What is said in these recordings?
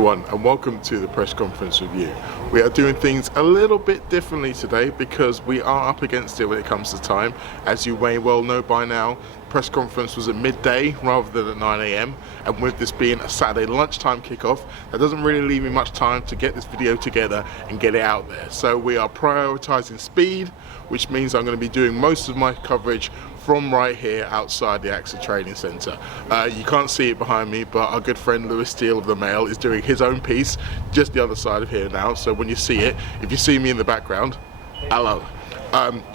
everyone, and welcome to the press conference review. We are doing things a little bit differently today because we are up against it when it comes to time. As you may well know by now, press conference was at midday rather than at 9 AM, and with this being a Saturday lunchtime kickoff, that doesn't really leave me much time to get this video together and get it out there. So we are prioritizing speed, which means I'm going to be doing most of my coverage from right here outside the Axa Training Centre. You can't see it behind me, but our good friend Lewis Steele of the Mail is doing his own piece just the other side of here now. So when you see it, if you see me in the background, hello.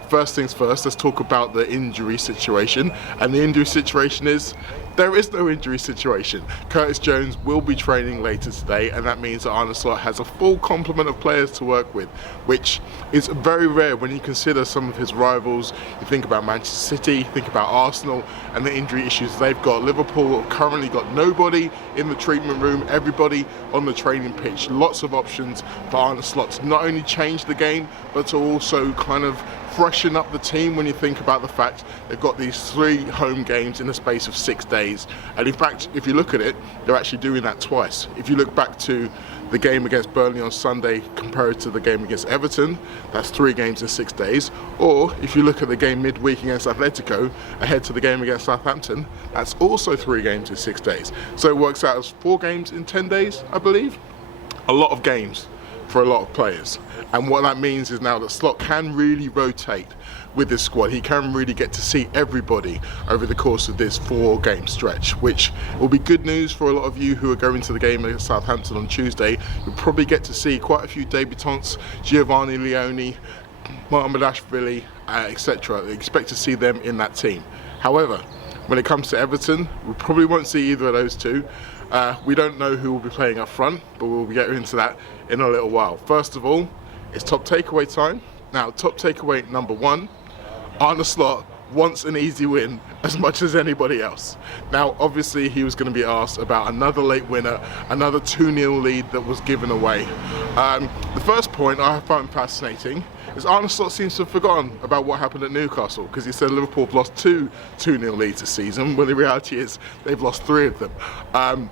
First things first, let's talk about the injury situation. And the injury situation is, there is no injury situation. Curtis Jones will be training later today, and that means that Arne Slot has a full complement of players to work with, which is very rare when you consider some of his rivals. You think about Manchester City, think about Arsenal, and the injury issues they've got. Liverpool have currently got nobody in the treatment room, everybody on the training pitch. Lots of options for Arne Slot to not only change the game, but to also kind of freshen up the team when you think about the fact they've got these 3 home games in the space of 6 days. And in fact, if you look at it, they're actually doing that twice. If you look back to the game against Burnley on Sunday compared to the game against Everton, that's 3 games in 6 days. Or if you look at the game midweek against Atletico ahead to the game against Southampton, that's also 3 games in 6 days. So it works out as 4 games in 10 days, I believe. A lot of games for a lot of players, and what that means is now that Slot can really rotate with this squad. He can really get to see everybody over the course of this 4-game stretch, which will be good news for a lot of you who are going to the game against Southampton on Tuesday. You'll probably get to see quite a few debutants, Giovanni Leone, Ashvili, etc. Expect to see them in that team. However, when it comes to Everton, we probably won't see either of those two. We don't know who will be playing up front, but we'll get into that in a little while. First of all, it's top takeaway time. Now, top takeaway number 1, Arne Slot wants an easy win as much as anybody else. Now, obviously, he was going to be asked about another late winner, another 2-0 lead that was given away. The first point I found fascinating is Arne Slot seems to have forgotten about what happened at Newcastle, because he said Liverpool have lost 2 2-0 leads this season, when the reality is they've lost 3 of them.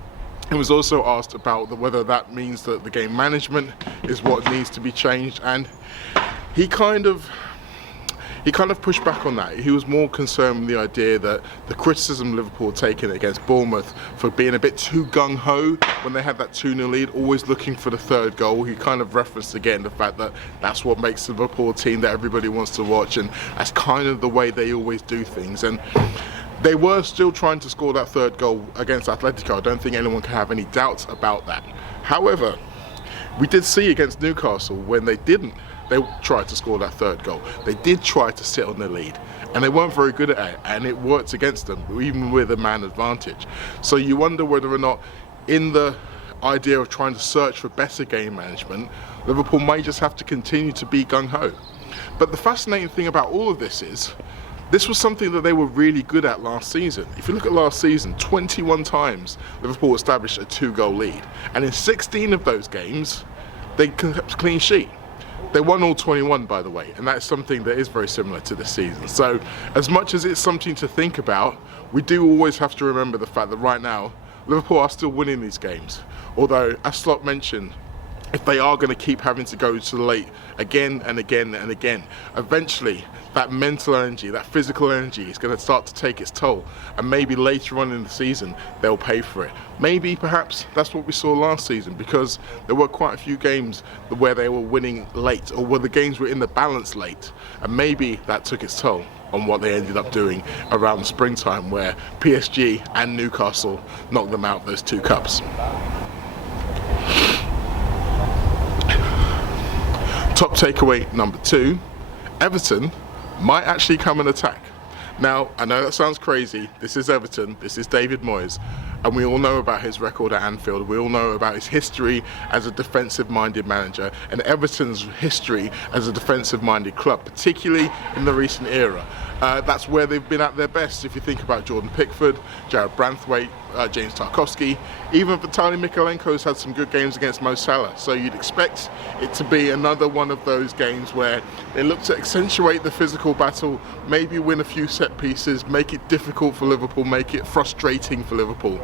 He was also asked about whether that means that the game management is what needs to be changed, and he kind of pushed back on that. He was more concerned with the idea that the criticism Liverpool had taken against Bournemouth for being a bit too gung-ho when they had that 2-0 lead, always looking for the 3rd goal. He kind of referenced again the fact that that's what makes the Liverpool a team that everybody wants to watch, and that's kind of the way they always do things. And they were still trying to score that 3rd goal against Atletico. I don't think anyone can have any doubts about that. However, we did see against Newcastle when they didn't. They tried to score that 3rd goal. They did try to sit on the lead, and they weren't very good at it, and it worked against them, even with a man advantage. So you wonder whether or not, in the idea of trying to search for better game management, Liverpool may just have to continue to be gung-ho. But the fascinating thing about all of this is, this was something that they were really good at last season. If you look at last season, 21 times Liverpool established a 2-goal lead, and in 16 of those games, they kept a clean sheet. They won all 21, by the way, and that's something that is very similar to this season. So, as much as it's something to think about, we do always have to remember the fact that right now, Liverpool are still winning these games. Although, as Slot mentioned, if they are going to keep having to go to the late again and again and again, eventually that mental energy, that physical energy is going to start to take its toll, and maybe later on in the season they'll pay for it. Maybe perhaps that's what we saw last season, because there were quite a few games where they were winning late, or where the games were in the balance late, and maybe that took its toll on what they ended up doing around the springtime, where PSG and Newcastle knocked them out those 2 cups. Top takeaway number 2, Everton might actually come and attack. Now, I know that sounds crazy. This is Everton, this is David Moyes, and we all know about his record at Anfield. We all know about his history as a defensive-minded manager, and Everton's history as a defensive-minded club, particularly in the recent era. That's where they've been at their best. If you think about Jordan Pickford, Jared Branthwaite, James Tarkowski, even Vitaly Mykolenko's had some good games against Mo Salah. So you'd expect it to be another one of those games where they look to accentuate the physical battle, maybe win a few set pieces, make it difficult for Liverpool, make it frustrating for Liverpool.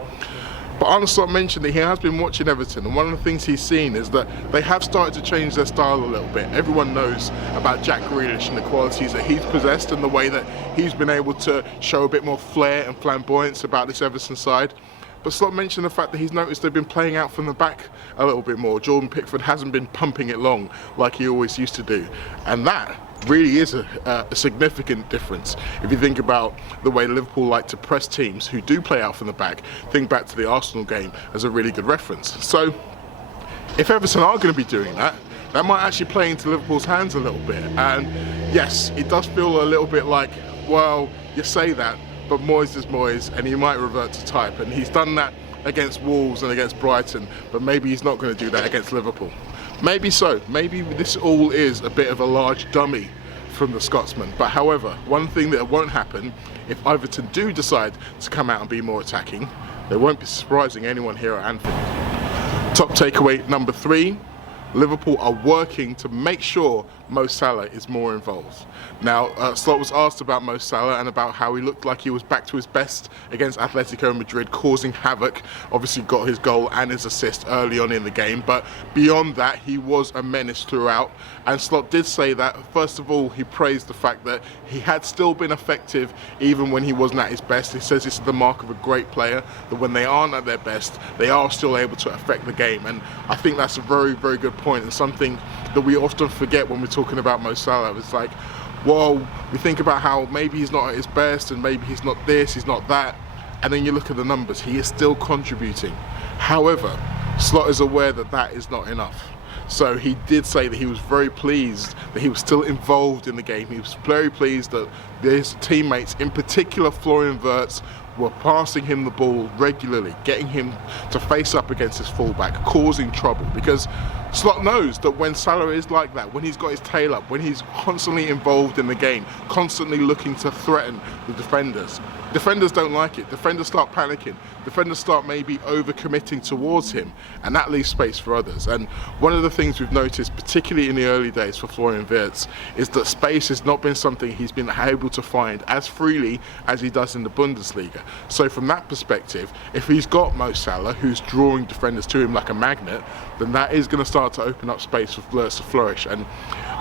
But Arne Slot mentioned that he has been watching Everton, and one of the things he's seen is that they have started to change their style a little bit. Everyone knows about Jack Grealish and the qualities that he's possessed and the way that he's been able to show a bit more flair and flamboyance about this Everton side. But Slot mentioned the fact that he's noticed they've been playing out from the back a little bit more. Jordan Pickford hasn't been pumping it long like he always used to do. And that really is a significant difference. If you think about the way Liverpool like to press teams who do play out from the back, think back to the Arsenal game as a really good reference. So if Everton are going to be doing that, that might actually play into Liverpool's hands a little bit. And yes, it does feel a little bit like, well, you say that, but Moyes is Moyes, and he might revert to type. And he's done that against Wolves and against Brighton, but maybe he's not going to do that against Liverpool. Maybe so. Maybe this all is a bit of a large dummy from the Scotsman. But however, one thing that won't happen, if Everton do decide to come out and be more attacking, they won't be surprising anyone here at Anfield. Top takeaway number 3. Liverpool are working to make sure Mo Salah is more involved. Now, Slot was asked about Mo Salah and about how he looked like he was back to his best against Atletico Madrid, causing havoc. Obviously got his goal and his assist early on in the game, but beyond that, he was a menace throughout. And Slot did say that, first of all, he praised the fact that he had still been effective even when he wasn't at his best. He says this is the mark of a great player, that when they aren't at their best, they are still able to affect the game. And I think that's a very, very good point, and something that we often forget when we're talking about Mo Salah. It's like, well, we think about how maybe he's not at his best and maybe he's not this, he's not that, and then you look at the numbers, he is still contributing. However, Slot is aware that that is not enough. So he did say that he was very pleased that he was still involved in the game. He was very pleased that his teammates, in particular Florian Wirtz, were passing him the ball regularly, getting him to face up against his fullback, causing trouble. Because Slot knows that when Salah is like that, when he's got his tail up, when he's constantly involved in the game, constantly looking to threaten the defenders, defenders don't like it. Defenders start panicking. Defenders start maybe over-committing towards him, and that leaves space for others. And one of the things we've noticed, particularly in the early days for Florian Wirtz, is that space has not been something he's been able to find as freely as he does in the Bundesliga. So from that perspective, if he's got Mo Salah, who's drawing defenders to him like a magnet, then that is going to start to open up space for Wirtz to flourish. And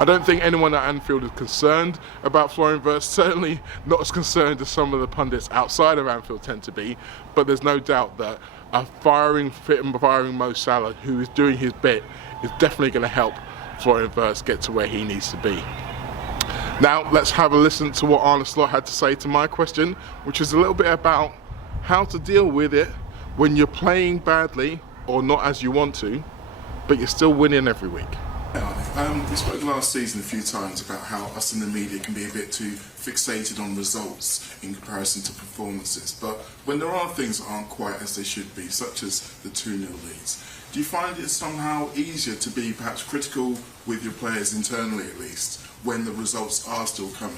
I don't think anyone at Anfield is concerned about Florian Wirtz, certainly not as concerned as some of the pundits outside of Anfield tend to be, but there's no doubt that a fit and firing Mo Salah, who is doing his bit, is definitely going to help Florian Wirtz get to where he needs to be. Now let's have a listen to what Arne Slot had to say to my question, which is a little bit about how to deal with it when you're playing badly or not as you want to, but you're still winning every week. We spoke last season a few times about how us in the media can be a bit too fixated on results in comparison to performances, but when there are things that aren't quite as they should be, such as the 2-0 leads, do you find it somehow easier to be perhaps critical with your players internally at least, when the results are still coming?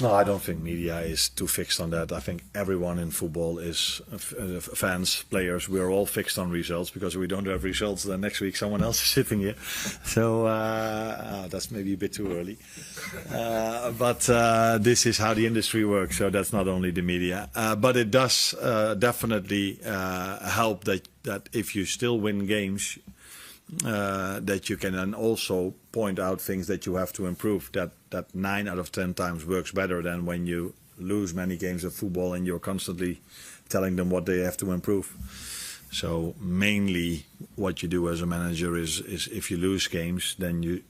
No, I don't think media is too fixed on that. I think everyone in football is, fans, players, we're all fixed on results, because if we don't have results, then next week someone else is sitting here. So that's maybe a bit too early. But this is how the industry works, so that's not only the media. But it does definitely help that if you still win games, that you can then also point out things that you have to improve. That 9 out of 10 times works better than when you lose many games of football and you're constantly telling them what they have to improve. So mainly what you do as a manager is if you lose games, then you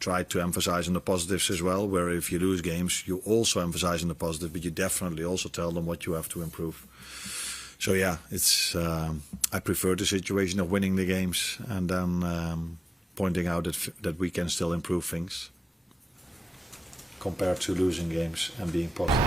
try to emphasize on the positives as well, where if you lose games, you also emphasize on the positive, but you definitely also tell them what you have to improve. So yeah, it's I prefer the situation of winning the games and then pointing out that we can still improve things compared to losing games and being positive.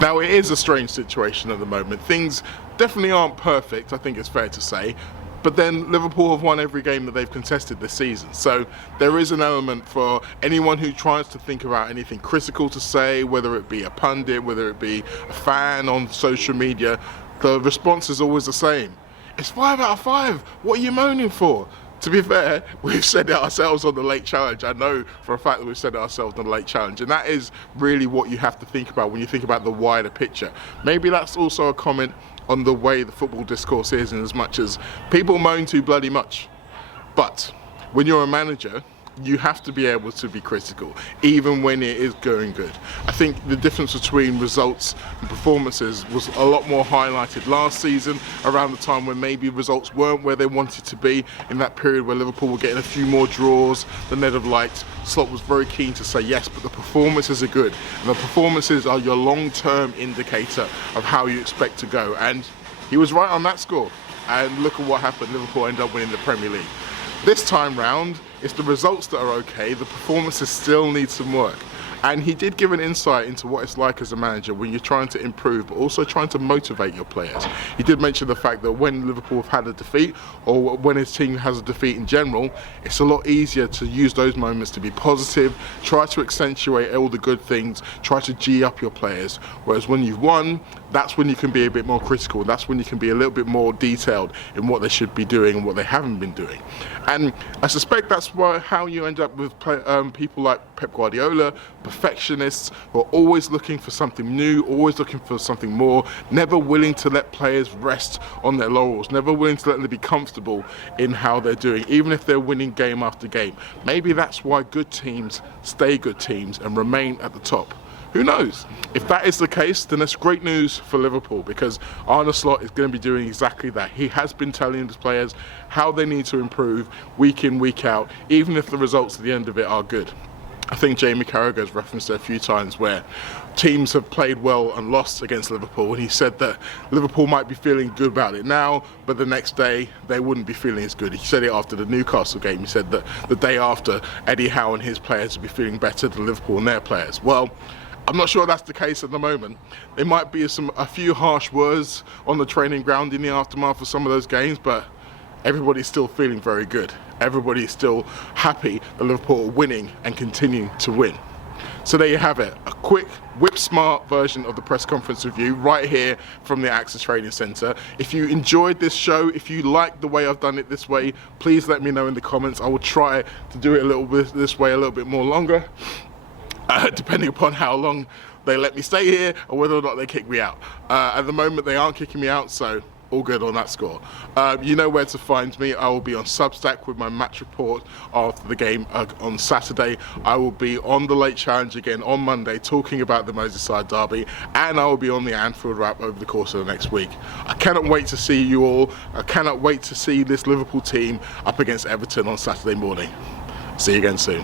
Now it is a strange situation at the moment. Things definitely aren't perfect, I think it's fair to say. But then Liverpool have won every game that they've contested this season. So there is an element for anyone who tries to think about anything critical to say, whether it be a pundit, whether it be a fan on social media, the response is always the same. It's 5 out of 5. What are you moaning for? To be fair, we've said it ourselves on the late challenge. I know for a fact that we've said it ourselves on the late challenge, and that is really what you have to think about when you think about the wider picture. Maybe that's also a comment on the way the football discourse is, in as much as people moan too bloody much. But when you're a manager, you have to be able to be critical, even when it is going good. I think the difference between results and performances was a lot more highlighted last season, around the time when maybe results weren't where they wanted to be, in that period where Liverpool were getting a few more draws than they'd have liked. Slot was very keen to say yes, but the performances are good, and the performances are your long-term indicator of how you expect to go, and he was right on that score. And look at what happened. Liverpool ended up winning the Premier League. This time round, it's the results that are okay, the performances still need some work. And he did give an insight into what it's like as a manager when you're trying to improve, but also trying to motivate your players. He did mention the fact that when Liverpool have had a defeat, or when his team has a defeat in general, it's a lot easier to use those moments to be positive, try to accentuate all the good things, try to G up your players. Whereas when you've won, that's when you can be a bit more critical. That's when you can be a little bit more detailed in what they should be doing and what they haven't been doing. And I suspect that's how you end up with people like Pep Guardiola, perfectionists who are always looking for something new, always looking for something more, never willing to let players rest on their laurels, never willing to let them be comfortable in how they're doing, even if they're winning game after game. Maybe that's why good teams stay good teams and remain at the top. Who knows? If that is the case, then that's great news for Liverpool, because Arne Slot is going to be doing exactly that. He has been telling his players how they need to improve week in, week out, even if the results at the end of it are good. I think Jamie Carragher's referenced it a few times where teams have played well and lost against Liverpool, and he said that Liverpool might be feeling good about it now, but the next day they wouldn't be feeling as good. He said it after the Newcastle game. He said that the day after, Eddie Howe and his players would be feeling better than Liverpool and their players. Well, I'm not sure that's the case at the moment. There might be a few harsh words on the training ground in the aftermath of some of those games, but everybody's still feeling very good. Everybody's still happy that Liverpool are winning and continuing to win. So there you have it, a quick, whip-smart version of the press conference review right here from the Axa Training Centre. If you enjoyed this show, if you like the way I've done it this way, please let me know in the comments. I will try to do it a little bit this way, a little bit more longer. Depending upon how long they let me stay here or whether or not they kick me out. At the moment they aren't kicking me out, so all good on that score. You know where to find me. I will be on Substack with my match report after the game on Saturday. I will be on the Late Challenge again on Monday talking about the Merseyside derby, and I will be on the Anfield wrap over the course of the next week. I cannot wait to see you all. I cannot wait to see this Liverpool team up against Everton on Saturday morning. See you again soon.